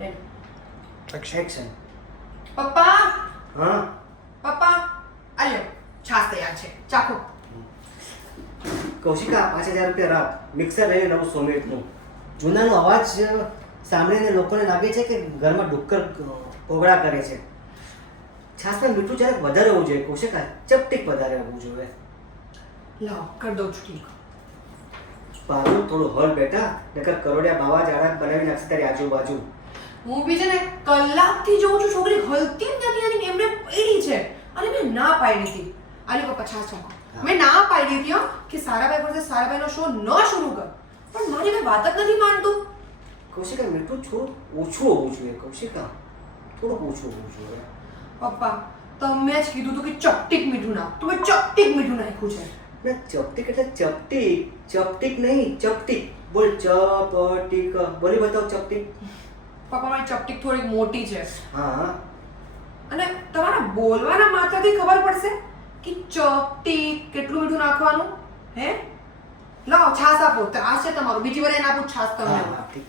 Action. પપ્પા હા પપ્પા આલ્યો છાસ તૈયાર છે ચાખો. કૌશિકા 5000 રૂપિયા રાખ. મિક્સર લઈને નવું 100 મિનિટનું. જૂનાનો અવાજ સાંભળીને લોકોને લાગે છે કે ઘરમાં ડુક્કર ઓગળા કરે છે. છાસમાં મીઠું જરાક વધારે હોવું જોઈએ કૌશિકા. ચપટીક વધારે હોવું જોઈએ. લાવ કર દઉં છું ઠીક. પારું થોડું હળ બેટા, નકર કરોડિયા બાવા જાડા બનાવી નાખશે તારી આજુબાજુ. હું બી છે ને કલાકથી જોઉં છું છોકરી હલતી જ નથી અને એમને પડી છે અને મેં ના પાડી હતી. આલી પપ્પા છાસ ચાખો. મેં ના પાડી હતી કે સારાભાઈ પર સારાભાઈનો શો ન શરૂ કર, પણ મારી મેં વાત જ નથી માનતું. કૌશિકા મીઠું થોડું ઓછું હોવું જોઈએ કૌશિકા. થોડું ઓછું હોવું જોઈએ. પપ્પા તમે જ કીધું હતું કે ચપટીક મીઠું નાખ, તમે ચપટીક મીઠું નાખ્યું છે. ના ચપટીક એટલે ચપટીક. ચપટીક નહીં ચપટીક. બોલ ચપટીક. બોલી બતાવ ચપટીક. પપ્પા મારી ચપટીક થોડીક મોટી છે હા અને તમારા બોલવાના માત્રાથી ખબર પડશે કે ચપટીક કેટલું મીઠું નાખવાનું. હે લાવો છાસ આપો. આ છે તમારું, બીજી વાર એને આપું છાસ તમને. હા ઠીક.